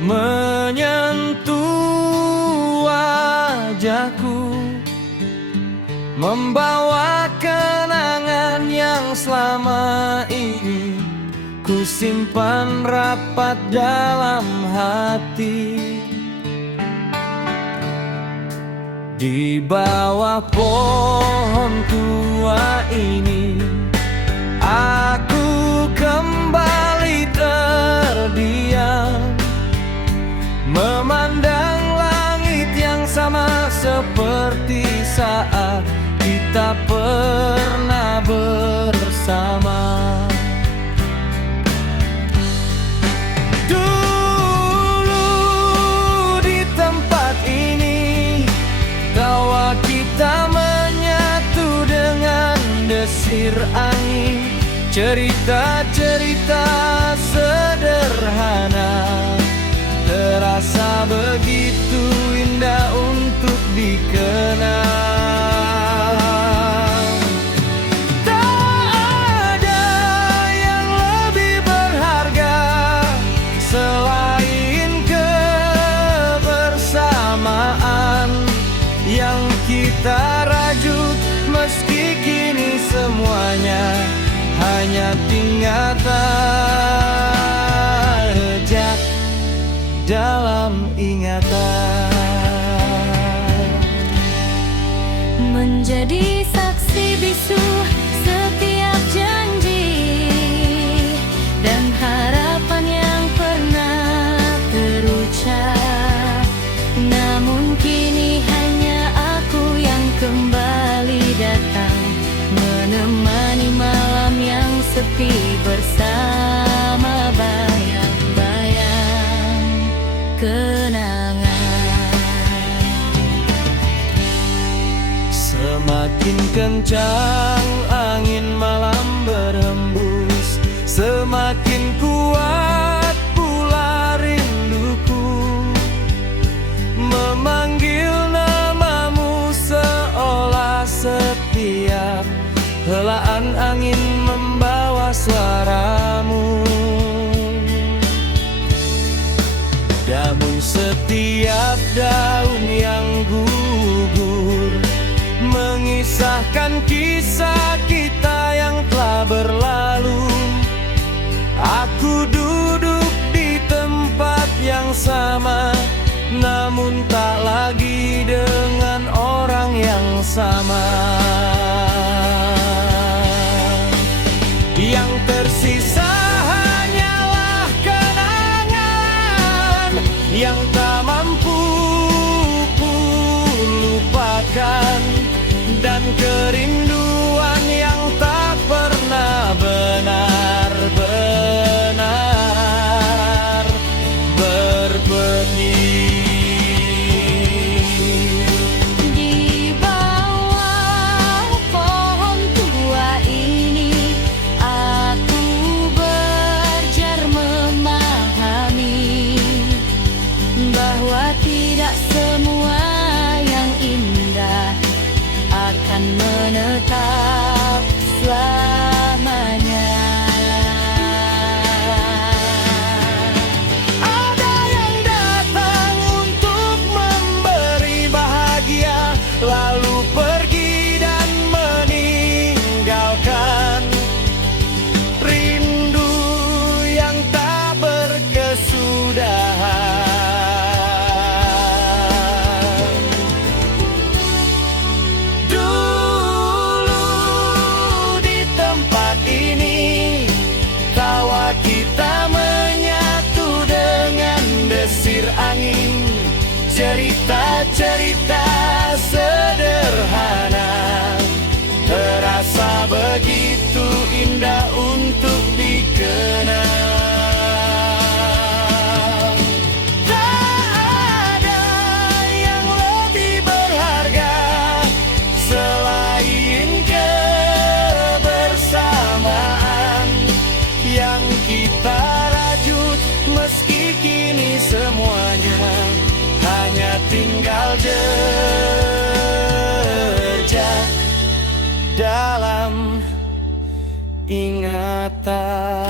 menyentuh wajahku, membawa kenangan yang selama ini ku simpan rapat dalam hati. Di bawah pohon tua ini aku kembali terdiam, memandang langit yang sama seperti saat kita pernah bersama. Dulu di tempat ini tawa kita menyatu dengan desir angin, cerita-cerita sederhana terasa begitu indah untuk dikenang. Tak ada yang lebih berharga selain kebersamaan yang kita rajut, meski kini semuanya hanya tinggal terjejak dalam ingatan. Menjadi saksi bisu setiap janji dan harapan yang pernah terucap, namun kini hanya aku yang kembali datang, menemani malam yang sepi bersama bayang-bayang kenangan. Semakin kencang angin malam berhembus, semakin kuat pula rinduku, memanggil namamu seolah setiap helaan angin membawa suaramu. Namun setiap daun yang gugur mengisahkan kisah kita yang telah berlalu. Aku duduk di tempat yang sama, namun tak lagi dengan orang yang sama. Yang tersisa hanyalah kenangan yang tak mampu ku lupakan, dan kerinduan yang tak pernah benar-benar berbenih. Di bawah pohon tua ini aku belajar memahami bahwa tidak semua yang indah akan menetap selamanya. Ada yang datang untuk memberi bahagia, lalu pergi dan meninggalkan rindu yang tak berkesudahan. Dulu di tempat ini tawa kita menyatu dengan desir angin, cerita-cerita sederhana terasa begitu indah untuk dikenang. Tak ada yang lebih berharga selain kebersamaan yang kita rajut, meski kini semuanya hanya tinggal jejak dalam ingatan.